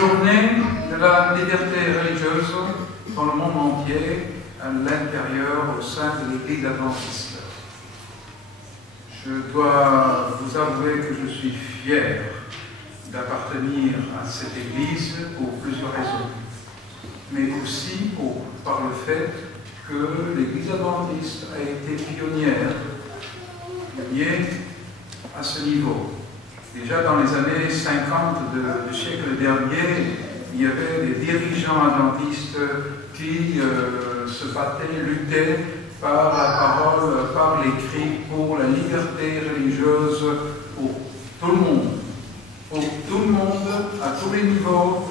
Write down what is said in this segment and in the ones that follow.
journée de la liberté religieuse dans le monde entier, à l'intérieur, au sein de l'Église adventiste. Je dois vous avouer que je suis fier d'appartenir à cette Église pour plusieurs raisons, mais aussi par le fait que l'Église adventiste a été pionnière à ce niveau. Déjà dans les années 50 du siècle dernier, il y avait des dirigeants adventistes qui se battaient, luttaient par la parole, par l'écrit, pour la liberté religieuse pour tout le monde. Pour tout le monde, à tous les niveaux,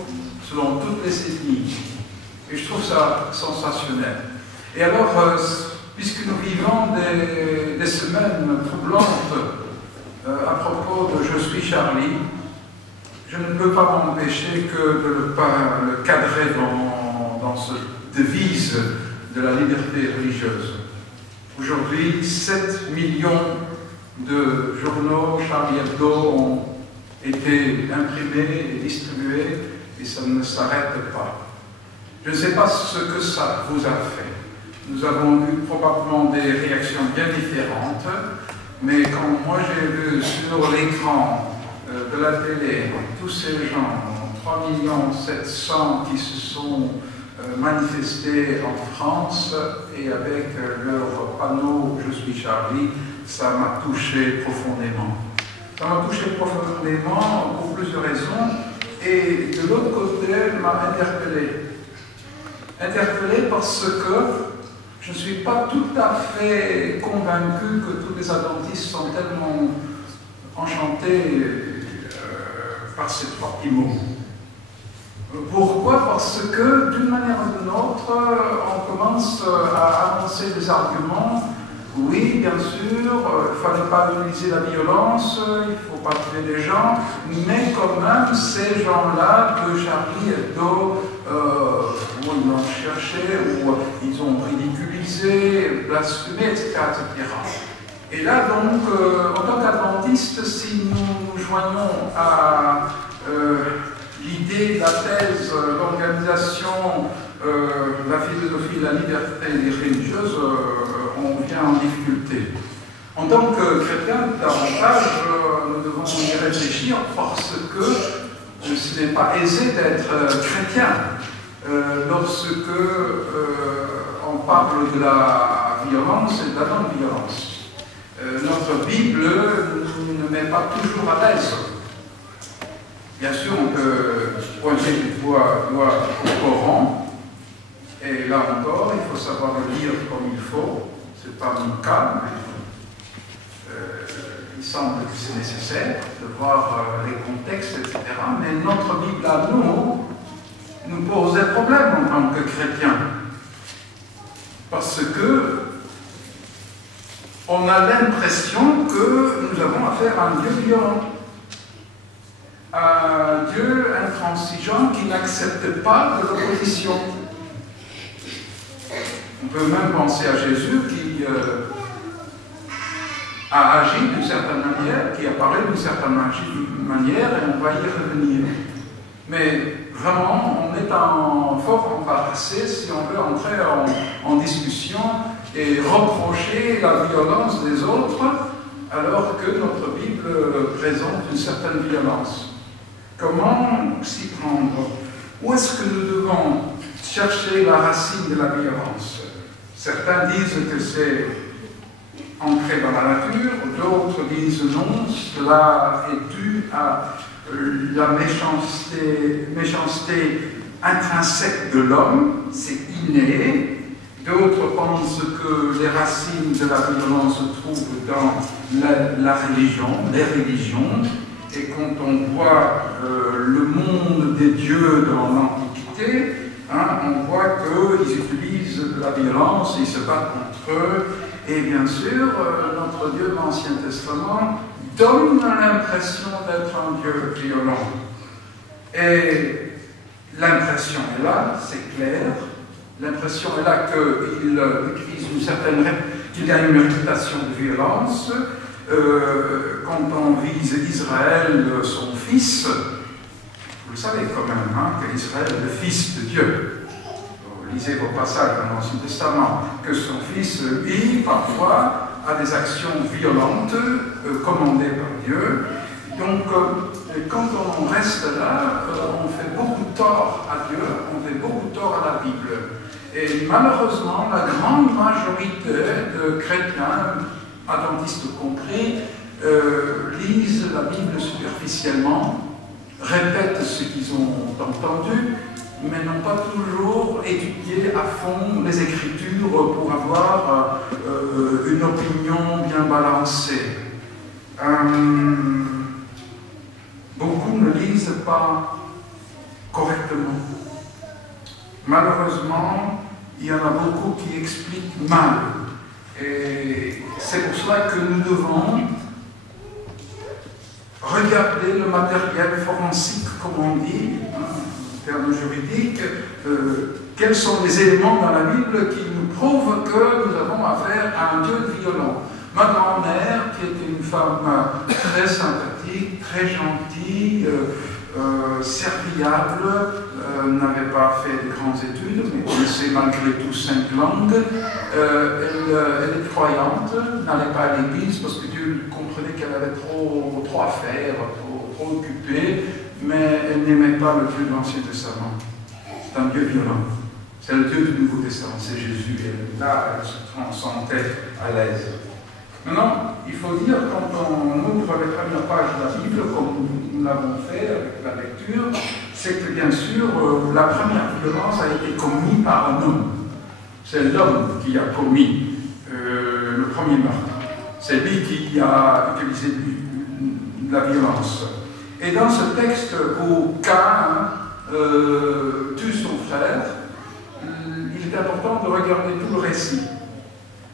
selon toutes les ethnies. Et je trouve ça sensationnel. Et alors, puisque nous vivons des semaines troublantes à propos de « Je suis Charlie », je ne peux pas m'empêcher que de le cadrer dans cette devise de la liberté religieuse. Aujourd'hui, 7 millions de journaux Charlie Hebdo ont été imprimés et distribués, et ça ne s'arrête pas. Je ne sais pas ce que ça vous a fait. Nous avons eu probablement des réactions bien différentes, mais quand moi j'ai vu sur l'écran de la télé tous ces gens, 3 700 000 qui se sont manifestés en France et avec leur panneau « Je suis Charlie », ça m'a touché profondément. Ça m'a touché profondément pour plusieurs raisons, et de l'autre côté, elle m'a interpellé. Interpellé parce que je ne suis pas tout à fait convaincu que tous les adventistes sont tellement enchantés par ces trois petits mots. Pourquoi? Parce que, d'une manière ou d'une autre, on commence à avancer des arguments. Oui, bien sûr, il ne fallait pas utiliser la violence, il ne faut pas tuer les gens, mais quand même, ces gens-là de Charlie Hebdo, où ils l'ont cherché, où ils ont ridiculisé, blasphémé, etc., etc. Et là, donc, en tant qu'adventistes, si nous nous joignons à l'idée, la thèse, l'organisation, la philosophie de la liberté religieuse, on vient en difficulté. En tant que chrétien, davantage, nous devons y réfléchir parce que ce n'est pas aisé d'être chrétien lorsque on parle de la violence et de la non-violence. Notre Bible ne met pas toujours à l'aise. Bien sûr, on peut pointer du doigt au Coran, et là encore, il faut savoir le lire comme il faut. Ce n'est pas mon cas, mais il semble que c'est nécessaire de voir les contextes, etc. Mais notre Bible à nous pose des problèmes en tant que chrétiens. Parce que on a l'impression que nous avons affaire à un Dieu violent, un Dieu intransigeant qui n'accepte pas de l'opposition. On peut même penser à Jésus qui a agi d'une certaine manière, qui a parlé d'une certaine manière, et on va y revenir. Mais vraiment, on est fort embarrassé si on veut entrer en discussion et reprocher la violence des autres, alors que notre Bible présente une certaine violence. Comment s'y prendre? Où est-ce que nous devons chercher la racine de la violence? Certains disent que c'est ancré dans la nature, d'autres disent non, cela est dû à la méchanceté intrinsèque de l'homme, c'est inné. D'autres pensent que les racines de la violence se trouvent dans la religion, les religions, et quand on voit le monde des dieux dans l'Antiquité, on voit qu'ils utilisent de la violence, ils se battent entre eux, et bien sûr, notre Dieu de l'Ancien Testament donne l'impression d'être un Dieu violent. Et l'impression est là, c'est clair. L'impression est là qu'il utilise qu'il y a une réputation de violence. Quand on vise Israël, son fils, Vous le savez quand même, hein, qu'Israël est le fils de Dieu. Vous lisez vos passages dans l'Ancien Testament, que son fils, lui, parfois, a des actions violentes commandées par Dieu. Donc, quand on reste là, on fait beaucoup de tort à Dieu, on fait beaucoup de tort à la Bible. Et malheureusement, la grande majorité de chrétiens, adventistes compris, lisent la Bible superficiellement, répètent ce qu'ils ont entendu, mais n'ont pas toujours étudié à fond les Écritures pour avoir une opinion bien balancée. Beaucoup ne lisent pas correctement. Malheureusement, il y en a beaucoup qui expliquent mal. Et c'est pour cela que nous devons regarder le matériel forensique, comme on dit, en termes juridiques, quels sont les éléments dans la Bible qui nous prouvent que nous avons affaire à un Dieu violent. Ma grand-mère, qui était une femme très sympathique, très gentille, serviable, n'avait pas fait de grandes études, mais connaissait malgré tout 5 langues. Elle est croyante, n'allait pas à l'église parce que Dieu comprenait qu'elle avait trop à faire, trop occupée, mais elle n'aimait pas le Dieu de l'Ancien Testament. C'est un Dieu violent. C'est le Dieu du Nouveau Testament, c'est Jésus. Et là, elle se sentait à l'aise. Maintenant, il faut dire, quand on ouvre les premières pages de la Bible, comme nous l'avons fait avec la lecture, c'est que bien sûr, la première violence a été commise par un homme. C'est l'homme qui a commis le premier meurtre. C'est lui qui a utilisé de la violence. Et dans ce texte où Caïn tue son frère, il est important de regarder tout le récit.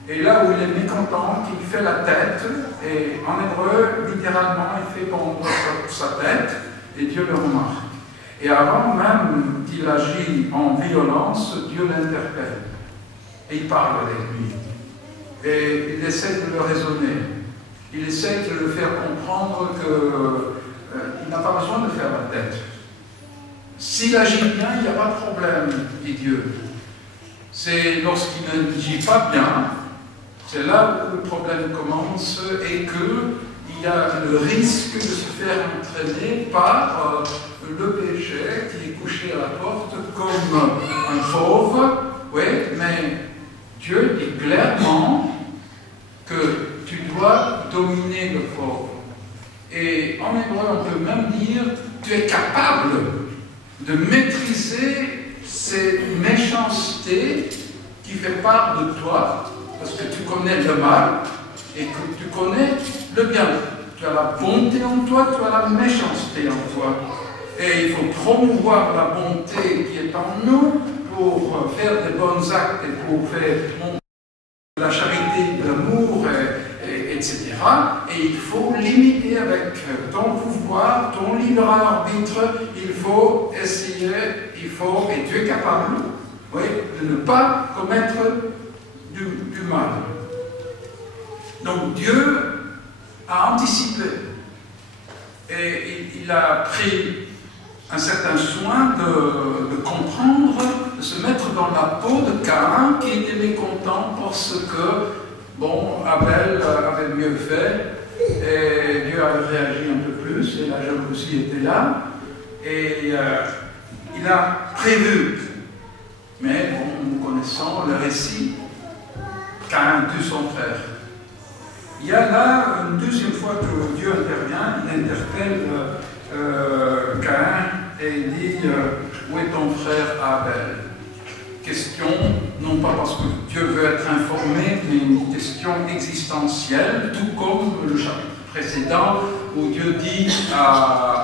Et là où il est mécontent, il fait la tête, et en hébreu, littéralement, il fait pendre sa tête, et Dieu le remarque. Et avant même qu'il agit en violence, Dieu l'interpelle. Et il parle avec lui. Et il essaie de le raisonner. Il essaie de le faire comprendre qu'il n'a pas besoin de faire la tête. S'il agit bien, il n'y a pas de problème, dit Dieu. C'est lorsqu'il n'agit pas bien, c'est là où le problème commence et qu'il y a le risque de se faire entraîner par le péché qui est couché à la porte comme un fauve. Oui, mais Dieu dit clairement que tu dois dominer le fauve. Et en hébreu, on peut même dire tu es capable de maîtriser cette méchanceté qui fait part de toi, parce que tu connais le mal et que tu connais le bien. Tu as la bonté en toi, tu as la méchanceté en toi. Et il faut promouvoir la bonté qui est en nous pour faire des bons actes et pour faire la charité, l'amour, etc. Et il faut limiter avec ton pouvoir, ton libre arbitre, il faut essayer, et tu es capable, oui, de ne pas commettre du mal. Donc Dieu a anticipé et il a pris un certain soin de comprendre, de se mettre dans la peau de Caïn qui était mécontent parce que, bon, Abel avait mieux fait et Dieu a réagi un peu plus et la jalousie était là et il a prévu. Mais bon, nous connaissons le récit, Caïn tue son frère. Il y a là une deuxième fois que Dieu intervient, il interpelle Caïn et il dit où est ton frère Abel? Question, non pas parce que Dieu veut être informé, mais une question existentielle, tout comme le chapitre précédent où Dieu dit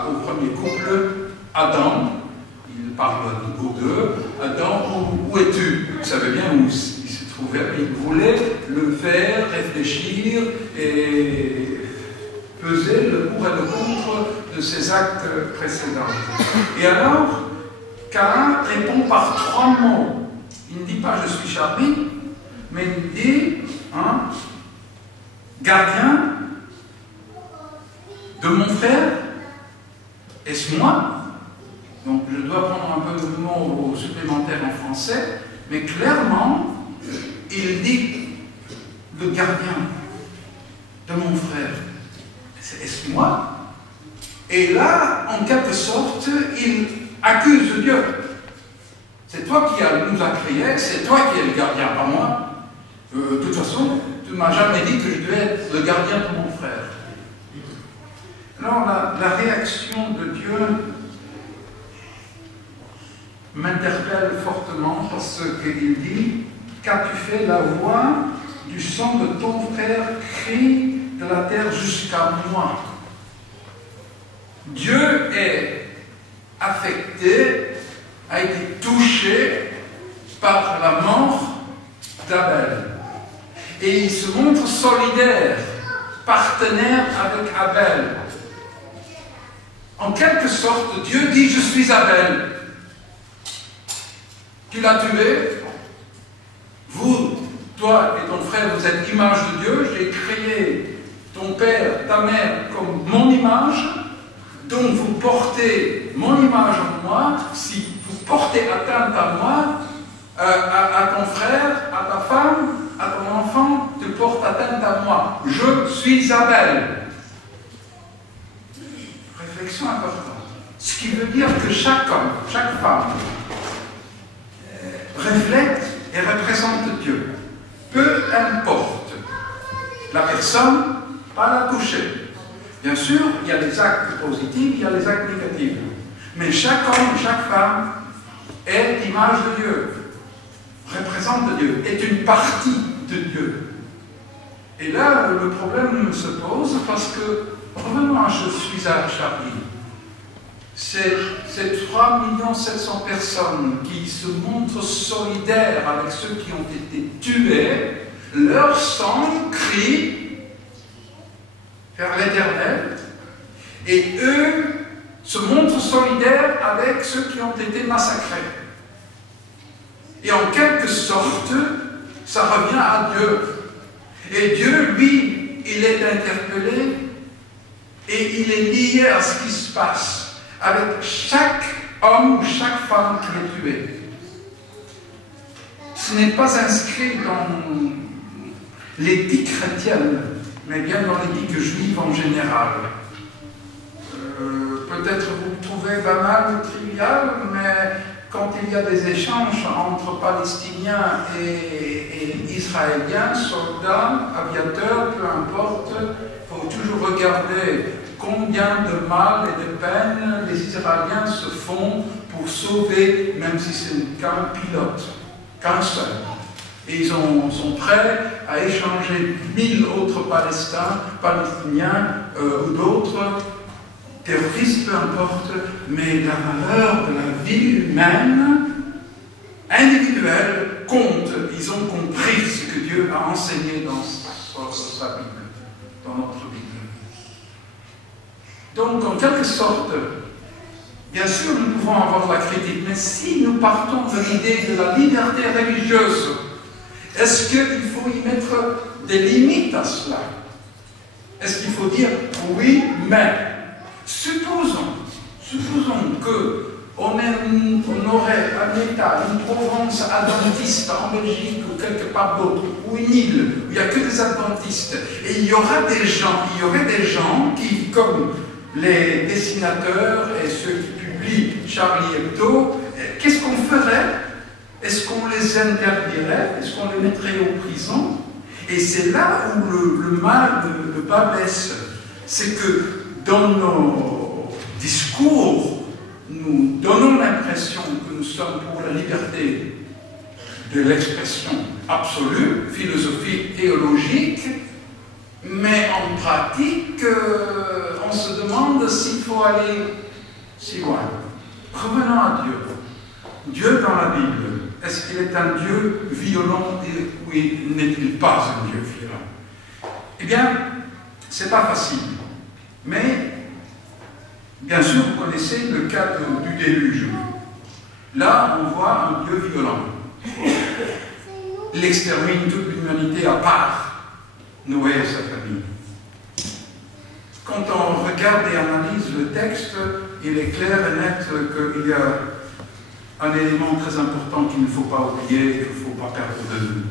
au premier couple, Adam, il parle aux deux, Adam, où es-tu? Vous savez bien où il se trouvait, il voulait le faire réfléchir et peser le pour et le contre de ses actes précédents. Et alors, Caïn répond par 3 mots. Il ne dit pas « je suis charmé », mais il dit gardien de mon frère, est-ce moi? Donc je dois prendre un peu de mots supplémentaires en français, mais clairement, il dit le gardien de mon frère, est-ce moi? Et là, en quelque sorte, il accuse Dieu. C'est toi qui nous as créés, c'est toi qui es le gardien, pas moi. De toute façon, tu ne m'as jamais dit que je devais être le gardien de mon frère. Alors la réaction de Dieu m'interpelle fortement parce qu'il dit « Qu'as-tu fait? La voix du sang de ton frère crie de la terre jusqu'à moi. » Dieu est affecté, a été touché par la mort d'Abel. Et il se montre solidaire, partenaire avec Abel. En quelque sorte, Dieu dit « Je suis Abel. Tu l'as tué. Vous, toi et ton frère, vous êtes l'image de Dieu. J'ai créé ton père, ta mère comme mon image. Donc vous portez mon image en moi. Si vous portez atteinte à moi, à ton frère, à ta femme, à ton enfant, tu portes atteinte à moi. Je suis Abel. » Réflexion importante. Ce qui veut dire que chaque homme, chaque femme, reflète et représente Dieu. Peu importe la personne, pas la toucher. Bien sûr, il y a les actes positifs, il y a les actes négatifs. Mais chaque homme, chaque femme est l'image de Dieu, représente Dieu, est une partie de Dieu. Et là, le problème se pose parce que, revenons à Je suis à Charlie. Ces 3 700 000 personnes qui se montrent solidaires avec ceux qui ont été tués, leur sang crie vers l'Éternel, et eux se montrent solidaires avec ceux qui ont été massacrés. Et en quelque sorte, ça revient à Dieu. Et Dieu, lui, il est interpellé et il est lié à ce qui se passe avec chaque homme ou chaque femme qui est tué. Ce n'est pas inscrit dans l'éthique chrétienne, mais bien dans l'éthique juive en général. Peut-être vous le trouvez banal ou trivial, mais quand il y a des échanges entre Palestiniens et Israéliens, soldats, aviateurs, peu importe, il faut toujours regarder combien de mal et de peine les Israéliens se font pour sauver, même si ce n'est qu'un pilote, qu'un seul. Et ils sont prêts à échanger 1000 autres Palestiniens ou d'autres, terroristes, peu importe, mais la valeur de la vie humaine, individuelle, compte. Ils ont compris ce que Dieu a enseigné dans sa Bible, dans notre Bible. Donc, en quelque sorte, bien sûr, nous pouvons avoir la critique, mais si nous partons de l'idée de la liberté religieuse, est-ce qu'il faut y mettre des limites à cela? Est-ce qu'il faut dire oui, mais supposons qu'on aurait un État, une province adventiste en Belgique ou quelque part d'autre, ou une île où il n'y a que des adventistes, et il y aurait des gens qui, comme les dessinateurs et ceux qui publient Charlie Hebdo, qu'est-ce qu'on ferait? Est-ce qu'on les interdirait? Est-ce qu'on les mettrait en prison? Et c'est là où le mal, le bas blesse. C'est que dans nos discours, nous donnons l'impression que nous sommes pour la liberté de l'expression absolue, philosophique, théologique, mais en pratique, on se demande s'il faut aller si loin. Revenons à Dieu. Dieu dans la Bible, est-ce qu'il est un Dieu violent ou n'est-il pas un Dieu violent? Eh bien, ce n'est pas facile. Mais, bien sûr, vous connaissez le cas du déluge. Là, on voit un Dieu violent. Il extermine toute l'humanité à part Noé et sa famille. Quand on regarde et analyse le texte, il est clair et net qu'il y a un élément très important qu'il ne faut pas oublier, qu'il ne faut pas perdre de vue.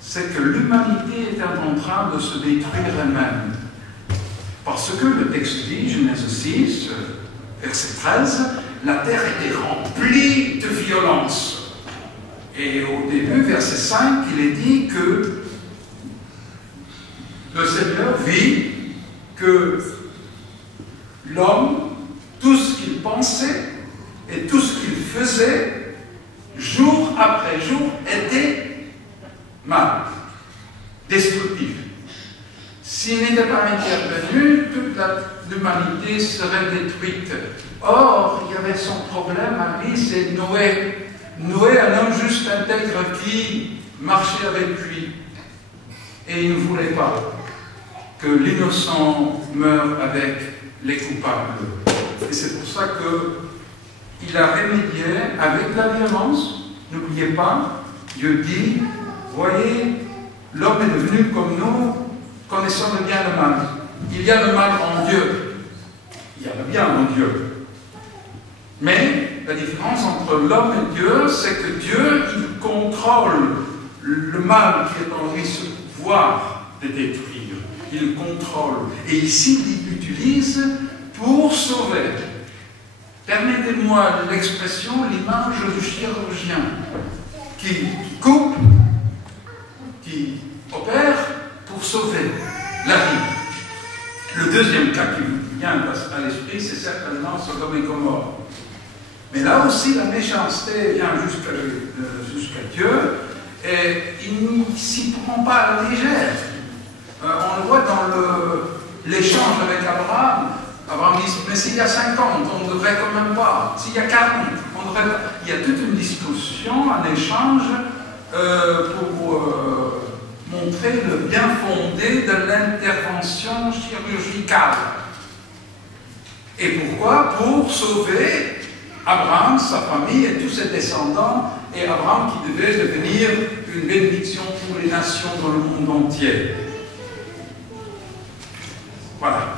C'est que l'humanité est en train de se détruire elle-même. Parce que le texte dit, Genèse 6, verset 13, la terre était remplie de violence. Et au début, verset 5, il est dit que le Seigneur vit que l'homme, tout ce qu'il pensait et tout ce qu'il faisait, jour après jour, était mal, destructif. S'il n'était pas intervenu, toute l'humanité serait détruite. Or, il y avait son problème à lui, c'est Noé. Noé, un homme juste intègre qui marchait avec lui. Et il ne voulait pas que l'innocent meure avec les coupables. Et c'est pour ça qu'il a remédié avec la violence. N'oubliez pas, Dieu dit, voyez, l'homme est devenu comme nous, connaissant le bien et le mal. Il y a le mal en Dieu. Il y a le bien en Dieu. Mais la différence entre l'homme et Dieu, c'est que Dieu, il contrôle le mal qui est en lui, ce pouvoir de détruire. Il contrôle. Et ici, il l'utilise pour sauver. Permettez-moi l'expression, l'image du chirurgien qui coupe, qui opère pour sauver la vie. Le deuxième cas qui vous vient à l'esprit, c'est certainement Sodome et Gomorrhe. Mais là aussi, la méchanceté vient jusqu'à Dieu et il ne s'y prend pas à la légère. On le voit dans l'échange avec Abraham. Abraham dit, mais s'il y a 50, on ne devrait quand même pas. S'il y a 40, on devrait pas. Il y a toute une discussion, un échange pour montrer le bien fondé de l'intervention chirurgicale. Et pourquoi? Pour sauver Abraham, sa famille et tous ses descendants, et Abraham qui devait devenir une bénédiction pour les nations dans le monde entier. Voilà.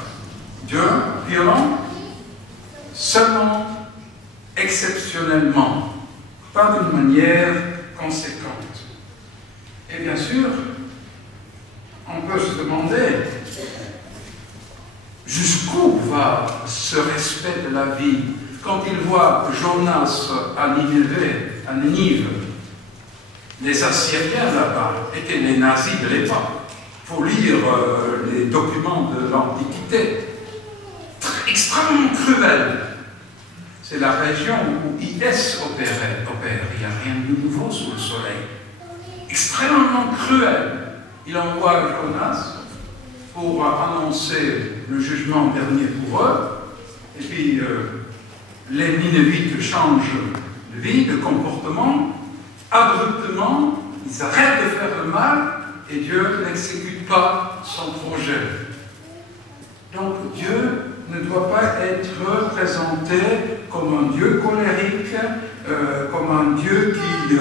Dieu, violent, seulement, exceptionnellement, pas d'une manière conséquente. Et bien sûr, on peut se demander jusqu'où va ce respect de la vie. Quand il voit Jonas à Ninive, les Assyriens là-bas étaient les nazis de l'époque. Il faut lire les documents de l'Antiquité. Extrêmement cruel. C'est la région où IS opère. Il n'y a rien de nouveau sous le soleil. Extrêmement cruel. Il envoie Jonas pour annoncer le jugement dernier pour eux. Et puis, les Ninévites changent de vie, de comportement. Abruptement, ils arrêtent de faire le mal et Dieu n'exécute pas son projet. Donc, Dieu ne doit pas être présenté comme un Dieu colérique, comme un Dieu qui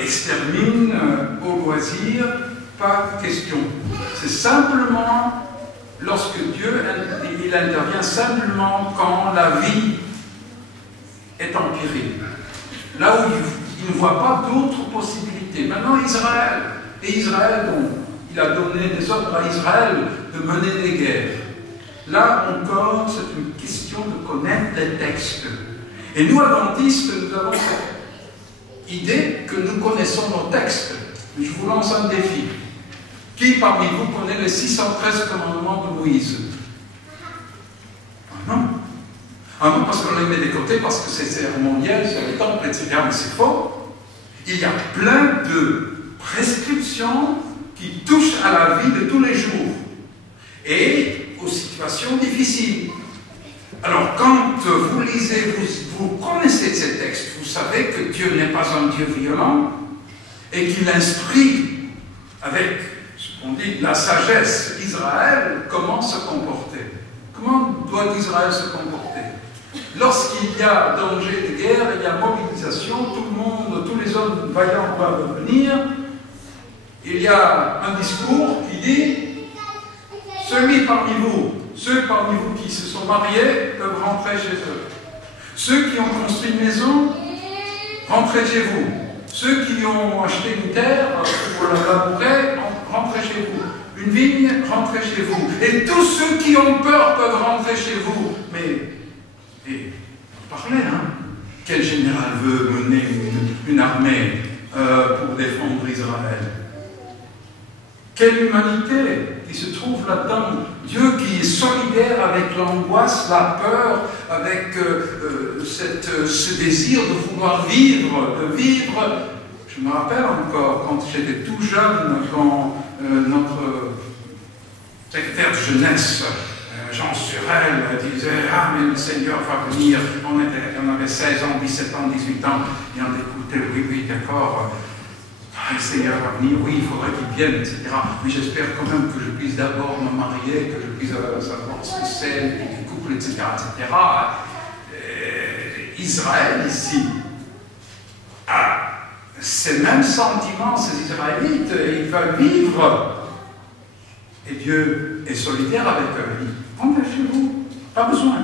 extermine au loisir, pas question. C'est simplement lorsque Dieu il intervient simplement quand la vie est en péril. Là où il ne voit pas d'autres possibilités. Maintenant, Israël, donc, il a donné des ordres à Israël de mener des guerres. Là encore, c'est une question de connaître les textes. Et nous, adventistes, nous avons cette idée que nous connaissons nos textes. Je vous lance un défi. Qui parmi vous connaît les 613 commandements de Moïse? Ah non. Ah non, parce qu'on les met de côté, parce que c'est cérémoniel, c'est le temple, etc. Mais c'est faux. Il y a plein de prescriptions qui touchent à la vie de tous les jours. Et aux situations difficiles. Alors, quand vous lisez, vous connaissez ces textes, vous savez que Dieu n'est pas un Dieu violent et qu'il instruit avec, ce qu'on dit, la sagesse Israël, comment se comporter. Comment doit Israël se comporter? Lorsqu'il y a danger de guerre, il y a mobilisation, tout le monde, tous les hommes vaillants doivent venir. Il y a un discours qui dit: celui parmi vous, ceux parmi vous qui se sont mariés peuvent rentrer chez eux. Ceux qui ont construit une maison, rentrez chez vous. Ceux qui ont acheté une terre pour la labourer, rentrez chez vous. Une vigne, rentrez chez vous. Et tous ceux qui ont peur peuvent rentrer chez vous. Mais, parlez, hein. Quel général veut mener une armée pour défendre Israël? Quelle humanité qui se trouve là-dedans. Dieu qui est solidaire avec l'angoisse, la peur, avec ce désir de vouloir vivre, Je me rappelle encore quand j'étais tout jeune, quand notre secrétaire de jeunesse, Jean Surel, disait « Ah, mais le Seigneur va venir ». On avait 16 ans, 17 ans, 18 ans, et on écoutait « Oui, d'accord ». Le Seigneur va venir, oui, il faudrait qu'il vienne, etc. Mais j'espère quand même que je puisse d'abord me marier, que je puisse savoir ce que c'est, les couples, etc. etc. Israël, ici, a ces mêmes sentiments, ces Israélites, ils veulent vivre. Et Dieu est solidaire avec eux. Rentrez chez vous, pas besoin.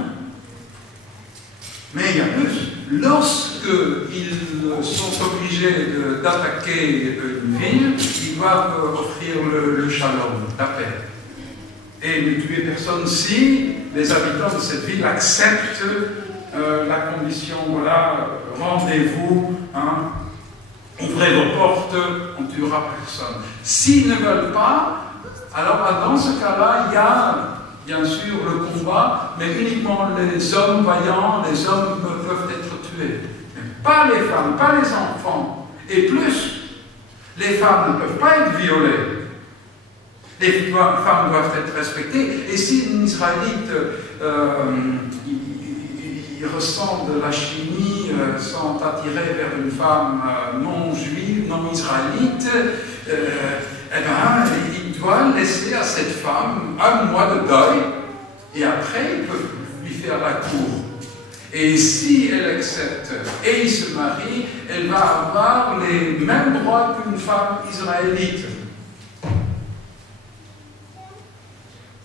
Mais il y a plus. Lorsqu'ils sont obligés d'attaquer une ville, ils doivent offrir le shalom, la paix. Et ne tuer personne si les habitants de cette ville acceptent la condition, voilà, rendez-vous, hein, ouvrez vos portes, on ne tuera personne. S'ils ne veulent pas, alors dans ce cas-là, il y a bien sûr le combat, mais uniquement les hommes vaillants, les hommes peuvent être tués. Mais pas les femmes, pas les enfants. Et plus, les femmes ne peuvent pas être violées. Les femmes doivent être respectées. Et si un Israélite il ressent de la chimie, sont attirés vers une femme non juive, non israélite, eh bien, il doit laisser à cette femme un mois de deuil, et après, il peut lui faire la cour. Et si elle accepte et il se marie, elle va avoir les mêmes droits qu'une femme israélite.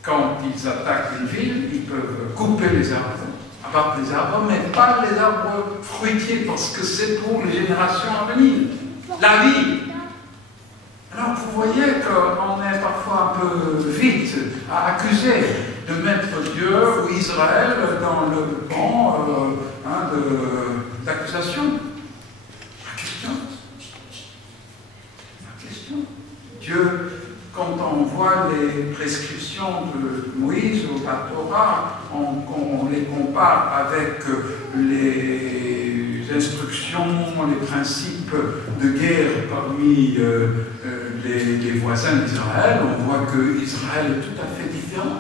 Quand ils attaquent une ville, ils peuvent couper les arbres, abattre les arbres, mais pas les arbres fruitiers, parce que c'est pour les générations à venir. La vie. Alors vous voyez qu'on est parfois un peu vite à accuser de mettre Dieu ou Israël dans le banc d'accusation. La question. Dieu, quand on voit les prescriptions de Moïse ou de la Torah, on les compare avec les instructions, les principes de guerre parmi les voisins d'Israël, on voit que Israël est tout à fait différent,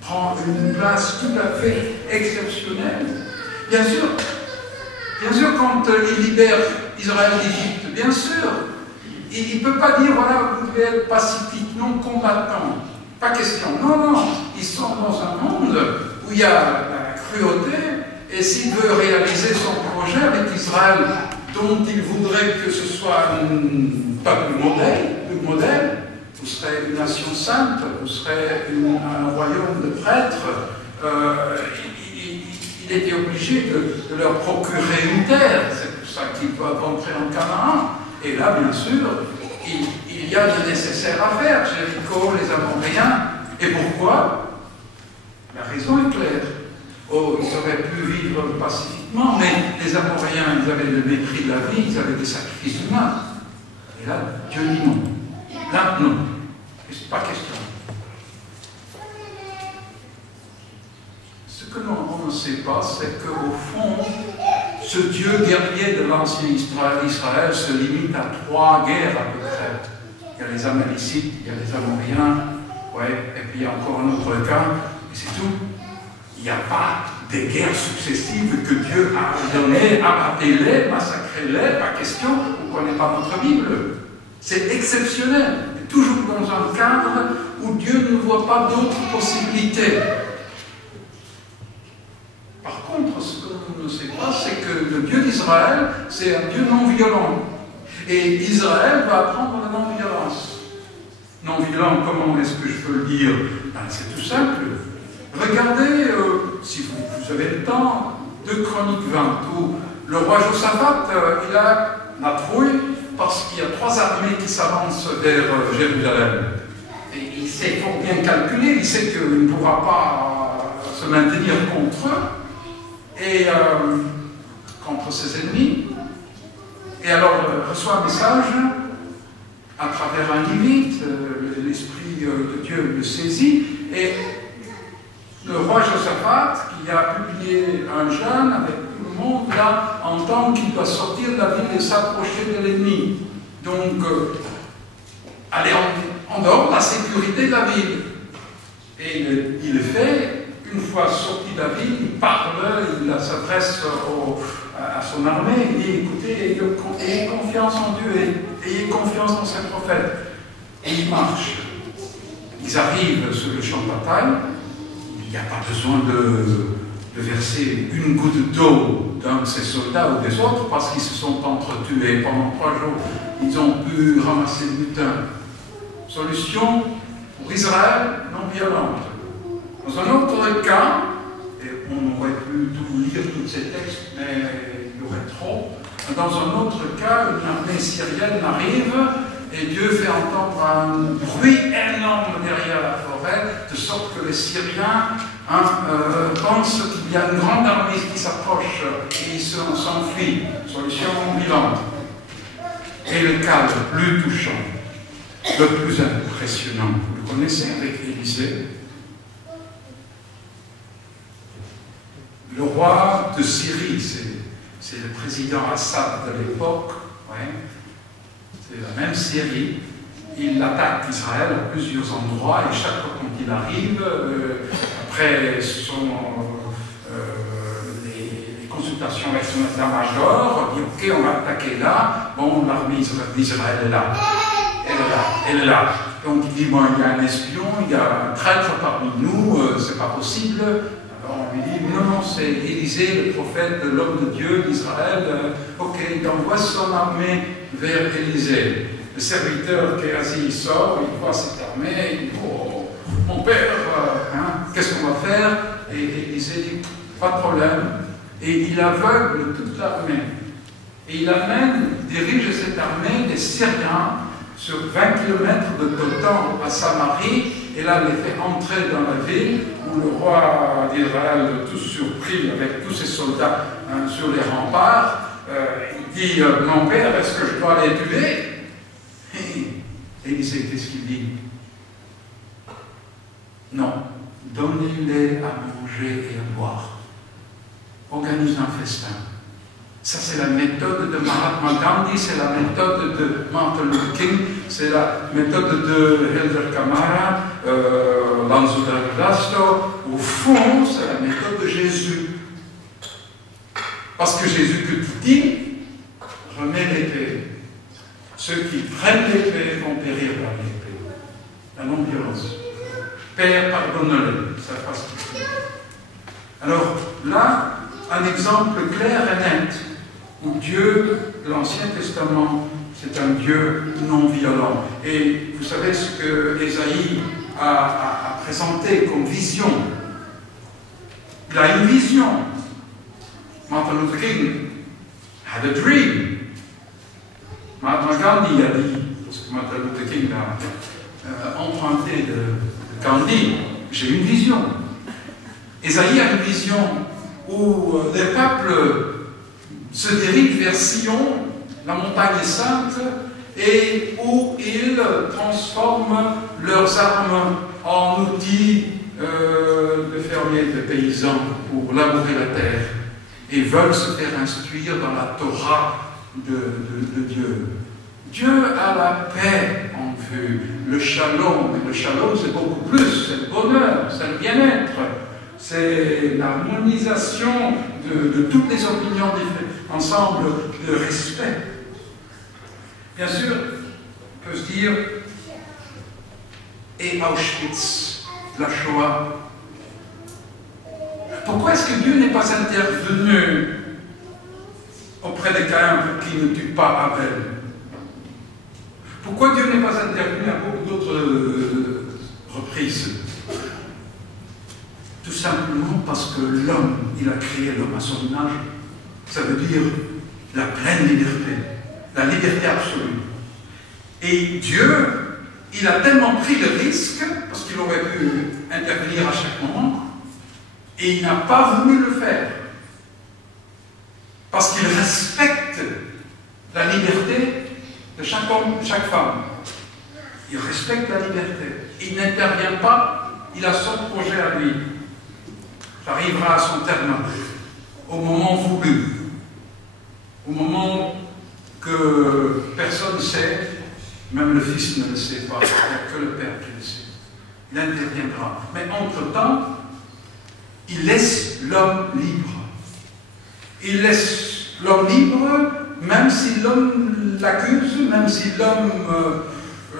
prend une place tout à fait exceptionnelle. Bien sûr, quand il libère Israël d'Égypte, bien sûr, il ne peut pas dire, voilà, vous devez être pacifique, non combattant. Pas question. Non, ils sont dans un monde où il y a la cruauté, et s'il veut réaliser son projet avec Israël, dont il voudrait que ce soit un peuple modèle, vous serez une nation sainte, vous serez un royaume de prêtres, il était obligé de leur procurer une terre, c'est pour ça qu'ils doivent entrer en Canaan. Et là, bien sûr, il y a le nécessaire à faire, Jéricho, les Amoréens. Et pourquoi? La raison est claire. Oh, ils auraient pu vivre pacifiquement, mais les Amoréens, ils avaient le mépris de la vie, ils avaient des sacrifices humains. Et là, Dieu dit non. Là, non. C'est pas question. Ce que l'on ne sait pas, c'est qu'au fond, ce Dieu guerrier de l'ancien Israël se limite à 3 guerres à peu près. Il y a les Amalécites, il y a les Amoréens, ouais, et puis il y a encore un autre cas, et c'est tout. Il n'y a pas des guerres successives que Dieu a données, abattez-les, massacrez-les, pas question, on ne connaît pas notre Bible. C'est exceptionnel, toujours dans un cadre où Dieu ne voit pas d'autres possibilités. Par contre, ce que l'on ne sait pas, c'est que le Dieu d'Israël, c'est un Dieu non violent. Et Israël va apprendre la non-violence. Non-violent, comment est-ce que je peux le dire? Ben, c'est tout simple. Regardez, si vous avez le temps, 2 Chroniques 20, où le roi Josaphat, il a la trouille parce qu'il y a 3 armées qui s'avancent vers Jérusalem. Et il sait fort bien calculer, il sait qu'il ne pourra pas se maintenir contre eux, et contre ses ennemis. Et alors, il reçoit un message à travers un Lévite, l'Esprit de Dieu le saisit, et le roi Josaphat, qui a publié un jeûne avec tout le monde, là, entend qu'il doit sortir de la ville et s'approcher de l'ennemi. Donc, aller en dehors de la sécurité de la ville. Et il le fait, une fois sorti de la ville, il parle, il s'adresse à son armée, il dit, écoutez, ayez confiance en Dieu, ayez confiance en ses prophètes. Et ils marchent. Ils arrivent sur le champ de bataille. Il n'y a pas besoin de verser une goutte d'eau d'un de ces soldats ou des autres parce qu'ils se sont entretués. Pendant 3 jours, ils ont pu ramasser le butin. Solution pour Israël non violente. Dans un autre cas, et on aurait pu tout lire tous ces textes, mais il y aurait trop. Dans un autre cas, une armée syrienne arrive et Dieu fait entendre un bruit énorme derrière la forêt, de sorte que les Syriens pensent qu'il y a une grande armée qui s'approche et ils s'enfuient. Solution violente. Et le cas le plus touchant, le plus impressionnant, vous le connaissez avec Élisée, le roi de Syrie, c'est le président Assad de l'époque, ouais. C'est la même Syrie. Il attaque Israël à plusieurs endroits et chaque fois quand il arrive, après les consultations avec son état-major, il dit ok, on va attaquer là, bon, l'armée d'Israël est là, elle est là. Donc il dit bon, il y a un espion, il y a un traître parmi nous, c'est pas possible. Alors on lui dit non, c'est Élisée, le prophète, l'homme de Dieu d'Israël. Ok, il envoie son armée vers Élisée. Le serviteur Géasi sort, il voit cette armée, il dit oh, mon père, qu'est-ce qu'on va faire? Et Élisée dit pas de problème. Et il aveugle toute l'armée. Et il dirige cette armée des Syriens sur 20 km de Dothan à Samarie. Et là, il les fait entrer dans la ville où le roi d'Israël, tout surpris avec tous ses soldats sur les remparts, il dit mon père, est-ce que je dois les tuer? Et Élisée, qu'est-ce qu'il dit? Non, donnez-les à manger et à boire. Organise un festin. Ça, c'est la méthode de Mahatma Gandhi, c'est la méthode de Martin Luther King, c'est la méthode de Helder Camara, Lanzo D'Agosto. Au fond, c'est la méthode de Jésus. Parce que Jésus, que tu dis, remet l'épée. Ceux qui prennent l'épée vont périr par l'épée. La non-violence. Père, pardonne-les. Ça passe tout. Alors, là, un exemple clair et net où Dieu, l'Ancien Testament, c'est un Dieu non violent. Et vous savez ce que Ésaïe a présenté comme vision. Il a une vision. Martin Luther King had a dream. Mahatma Gandhi a dit, parce que Martin Luther King a emprunté de Gandhi, j'ai une vision. Ésaïe a une vision où les peuples se dirigent vers Sion, la montagne sainte, et où ils transforment leurs armes en outils de fermiers, de paysans pour labourer la terre, et veulent se faire instruire dans la Torah de Dieu. Dieu a la paix en vue, le shalom. Et le shalom, c'est beaucoup plus, c'est le bonheur, c'est le bien-être. C'est l'harmonisation de toutes les opinions ensemble, de respect. Bien sûr, on peut se dire, et Auschwitz, la Shoah. Pourquoi est-ce que Dieu n'est pas intervenu auprès des Caïns pour qu'ils ne tuent pas Abel? Pourquoi Dieu n'est pas intervenu à beaucoup d'autres reprises? Tout simplement parce que l'homme, il a créé l'homme à son image. Ça veut dire la pleine liberté, la liberté absolue. Et Dieu, il a tellement pris le risque, parce qu'il aurait pu intervenir à chaque moment, et il n'a pas voulu le faire. Parce qu'il respecte la liberté de chaque homme, chaque femme. Il respecte la liberté. Il n'intervient pas, il a son projet à lui. Ça arrivera à son terme au moment voulu, au moment que personne ne sait, même le Fils ne le sait pas, il n'y a que le Père qui le sait. Il interviendra. Mais entre-temps, il laisse l'homme libre. Il laisse l'homme libre, même si l'homme l'accuse, même si l'homme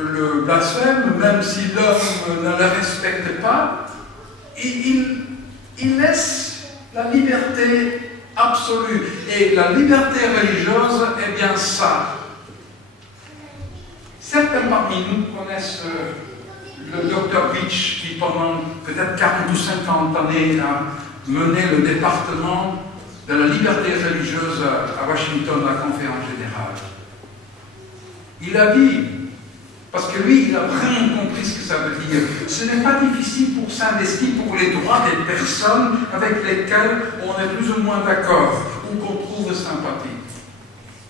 le blasphème, même si l'homme ne le respecte pas, il laisse la liberté absolue. Et la liberté religieuse est bien ça. Certains parmi nous connaissent le docteur Beach, qui pendant peut-être 40 ou 50 années a mené le département de la liberté religieuse à Washington, à la conférence générale. Il a dit, parce que lui, il a vraiment compris ce que ça veut dire, ce n'est pas difficile pour s'investir pour les droits des personnes avec lesquelles on est plus ou moins d'accord, ou qu'on trouve sympathique.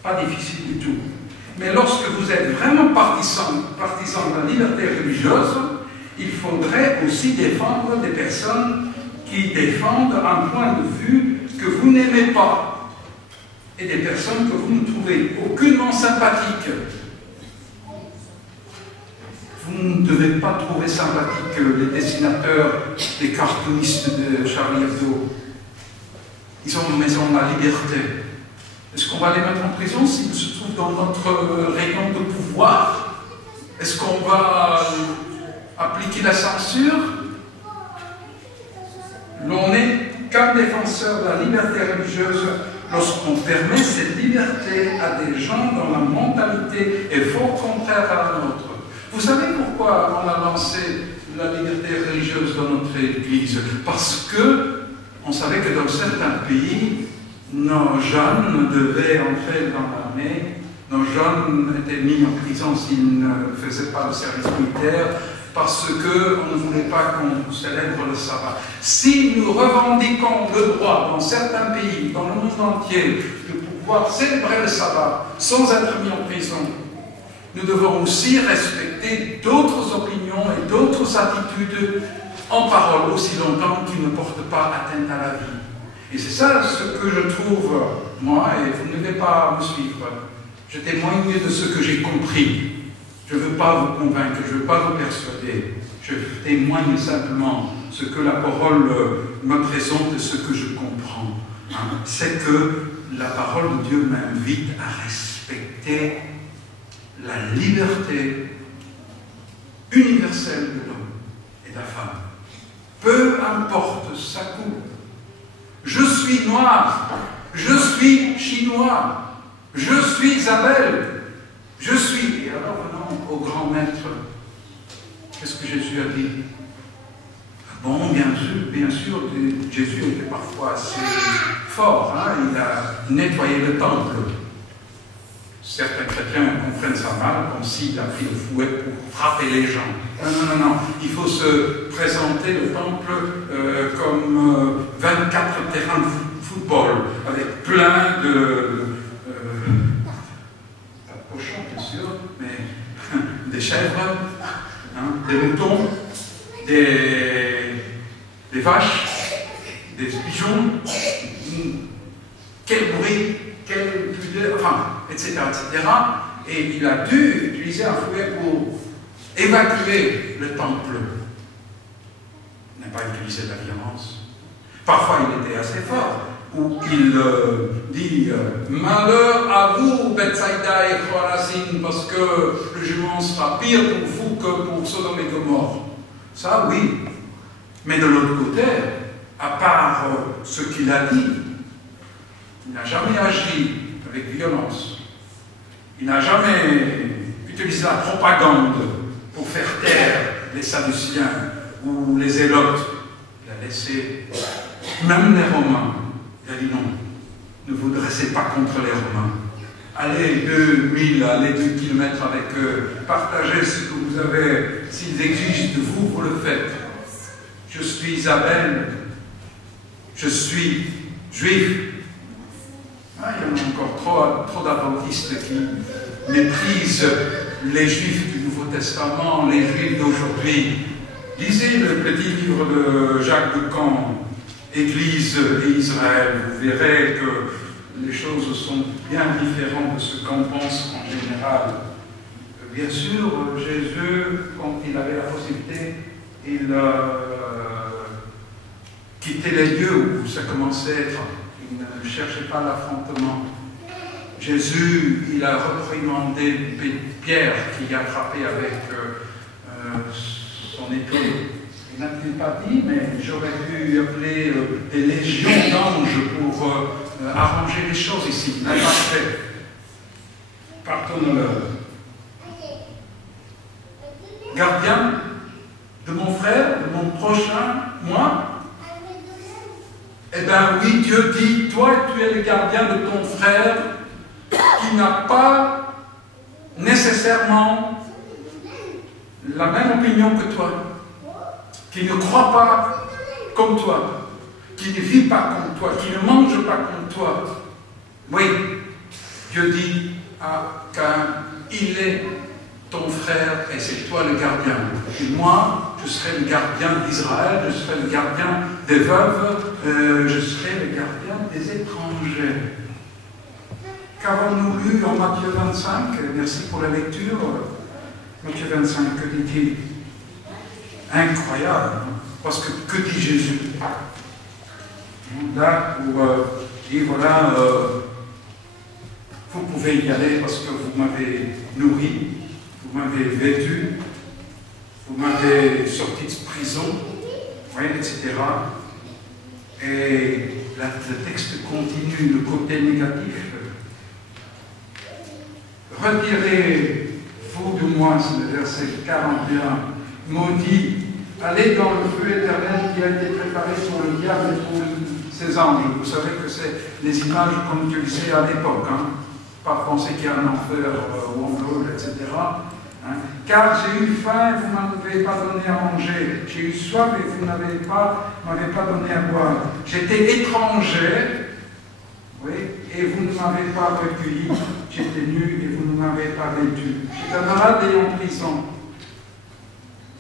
Pas difficile du tout. Mais lorsque vous êtes vraiment partisan de la liberté religieuse, il faudrait aussi défendre des personnes qui défendent un point de vue que vous n'aimez pas, et des personnes que vous ne trouvez aucunement sympathiques. Vous ne devez pas trouver sympathiques les dessinateurs, les cartoonistes de Charlie Hebdo. Ils ont la liberté. Est-ce qu'on va les mettre en prison s'ils se trouvent dans notre rayon de pouvoir? Est-ce qu'on va appliquer la censure? L'on n'est qu'un défenseur de la liberté religieuse lorsqu'on permet cette liberté à des gens dont la mentalité est fort contraire à la nôtre. Vous savez pourquoi on a lancé la liberté religieuse dans notre Église? Parce que on savait que dans certains pays, nos jeunes devaient entrer dans l'armée, nos jeunes étaient mis en prison s'ils ne faisaient pas le service militaire, parce qu'on ne voulait pas qu'on célèbre le sabbat. Si nous revendiquons le droit dans certains pays, dans le monde entier, de pouvoir célébrer le sabbat sans être mis en prison, nous devons aussi respecter d'autres opinions et d'autres attitudes en parole aussi longtemps qu'ils ne portent pas atteinte à la vie. Et c'est ça ce que je trouve, moi, et vous ne devez pas me suivre. Je témoigne de ce que j'ai compris. Je ne veux pas vous convaincre, je ne veux pas vous persuader. Je témoigne simplement ce que la parole me présente et ce que je comprends. C'est que la parole de Dieu m'invite à respecter la liberté universelle de l'homme et de la femme. Peu importe sa couleur. Je suis noir, je suis chinois, je suis Isabelle, je suis... Et alors venons au grand maître. Qu'est-ce que Jésus a dit? Bon, bien sûr, Jésus était parfois assez fort, hein? Il a nettoyé le temple. Certains chrétiens comprennent ça mal, comme s'il a pris le fouet pour frapper les gens. Non. Il faut se présenter le temple comme 24 terrains de football, avec plein de... pas de cochons, bien sûr, mais des chèvres, hein, des moutons, des vaches, des pigeons. Quel bruit, quelle pudeur, enfin, etc., etc. Et il a dû utiliser un fouet pour évacuer le temple. Il n'a pas utilisé de la violence. Parfois, il était assez fort, où il dit malheur à vous, Bethsaïda et Chorazin, parce que le jugement sera pire pour vous que pour Sodome et Gomorrhe. Ça, oui. Mais de l'autre côté, à part ce qu'il a dit, il n'a jamais agi avec violence. Il n'a jamais utilisé la propagande pour faire taire les Sadduciens ou les Zélotes. Il a a laissé même les Romains. Il a dit non, ne vous dressez pas contre les Romains. Allez 2000, allez 2 kilomètres avec eux, partagez ce que vous avez. S'ils exigent de vous, vous le faites. Je suis Isabelle, je suis juif. Ah, il y en a encore trop d'adventistes qui méprisent les juifs du Nouveau Testament, les juifs d'aujourd'hui. Lisez le petit livre de Jacques de Camp, Église et Israël. Vous verrez que les choses sont bien différentes de ce qu'on pense en général. Bien sûr, Jésus, quand il avait la possibilité, il quittait les lieux où ça commençait à être. Il ne cherchait pas l'affrontement. Jésus, il a reprimandé Pierre qui a frappé avec son épée. Il n'a-t-il pas dit, mais j'aurais pu appeler des légions d'anges pour arranger les choses ici. Il n'a pas fait. Pardonne-leur. Gardien de mon frère, de mon prochain, moi? Eh bien oui, Dieu dit, toi tu es le gardien de ton frère qui n'a pas nécessairement la même opinion que toi, qui ne croit pas comme toi, qui ne vit pas comme toi, qui ne mange pas comme toi. Oui, Dieu dit à Caïn, il est ton frère et c'est toi le gardien. Et moi, je serai le gardien d'Israël, je serai le gardien des veuves, je serai le gardien des étrangers. Qu'avons-nous lu en Matthieu 25? Merci pour la lecture. Matthieu 25, que dit-il? Incroyable, parce que dit Jésus? Là où il dit, voilà, vous pouvez y aller parce que vous m'avez nourri, vous m'avez vêtu, vous m'avez sorti de prison, oui, etc. Et là, le texte continue, le côté négatif. Retirez-vous de moi, c'est le verset 41, maudit, allez dans le feu éternel qui a été préparé pour le diable et pour ses anges. Vous savez que c'est les images qu'on utilisait à l'époque, hein. Pas penser qu'il y a un enfer où on brûle, etc. Hein. Car j'ai eu faim et vous ne m'avez pas donné à manger. J'ai eu soif et vous m'avez pas donné à boire. J'étais étranger, oui, et vous ne m'avez pas recueilli. J'étais nu et vous ne m'avez pas vêtu. J'étais malade et en prison.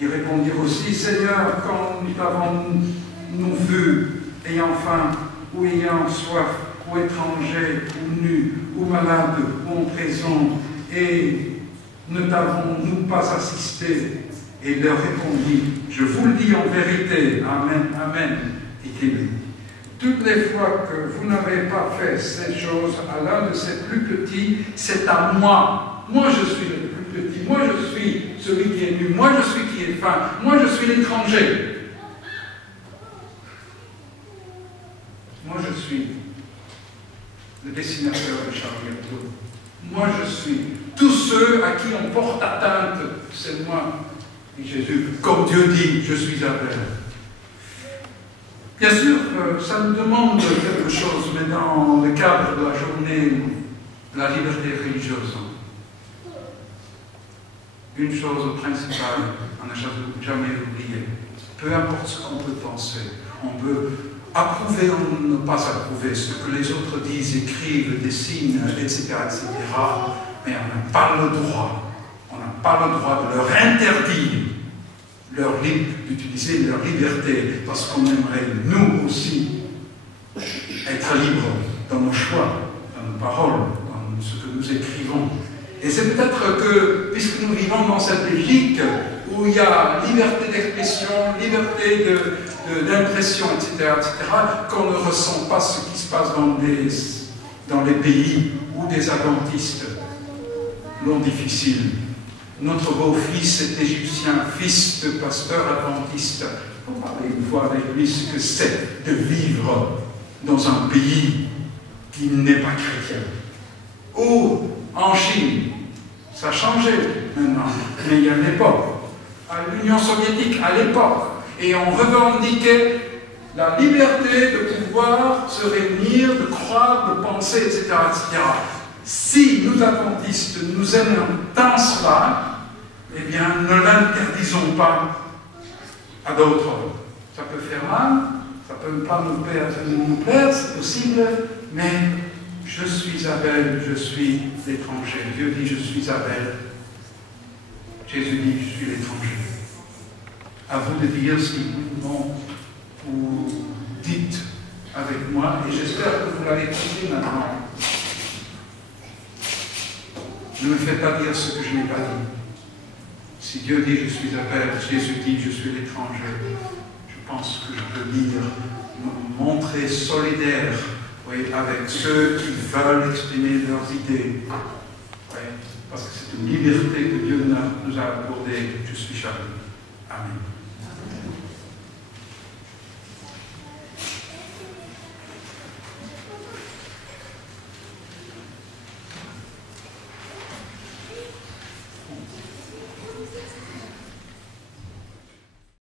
Ils répondirent aussi, Seigneur, quand nous t'avons-nous vu, ayant faim, ou ayant soif, ou étranger, ou nu, ou malade, ou en prison, et ne t'avons-nous pas assisté? Et il leur répondit, je vous le dis en vérité, Amen, Amen, dit-il. Toutes les fois que vous n'avez pas fait ces choses à l'un de ces plus petits, c'est à moi. Moi, je suis le plus petit. Moi, je suis celui qui est nu. Moi, je suis qui est faim. Moi, je suis l'étranger. Moi, je suis le dessinateur de Charlie Hebdo. Moi, je suis tous ceux à qui on porte atteinte. C'est moi, dit Jésus. Comme Dieu dit, je suis Abel. Bien sûr, ça nous demande quelque chose, mais dans le cadre de la journée de la liberté religieuse. Une chose principale, on n'a jamais oublié. Peu importe ce qu'on peut penser, on peut approuver ou ne pas approuver ce que les autres disent, écrivent, dessinent, etc., etc. Mais on n'a pas le droit. On n'a pas le droit de leur interdire d'utiliser leur liberté, parce qu'on aimerait, nous aussi, être libres dans nos choix, dans nos paroles, dans ce que nous écrivons. Et c'est peut-être que, puisque nous vivons dans cette Belgique, où il y a liberté d'expression, liberté d'impression, etc., qu'on ne ressent pas ce qui se passe dans les pays où des adventistes l'ont difficile. Notre beau-fils est égyptien, fils de pasteur adventiste. Il faut parler une fois avec lui ce que c'est de vivre dans un pays qui n'est pas chrétien. Ou en Chine, ça a changé maintenant, mais il y a une époque, à l'Union soviétique, à l'époque, et on revendiquait la liberté de pouvoir se réunir, de croire, de penser, etc., etc. Si nous, adventistes, nous aimons tant cela, eh bien, ne l'interdisons pas à d'autres. Ça peut faire mal, ça peut pas nous plaire, c'est possible, mais je suis Abel, je suis l'étranger. Dieu dit, je suis Abel. Jésus dit, je suis l'étranger. À vous de dire ce que vous dites avec moi, et j'espère que vous l'avez compris maintenant. Ne me faites pas dire ce que je n'ai pas dit. Si Dieu dit, je suis Abel, Jésus dit, je suis l'étranger, je pense que je peux dire, me montrer solidaire, oui, avec ceux qui veulent exprimer leurs idées. Oui, parce que c'est une liberté que Dieu nous a accordée. Je suis charmé. Amen.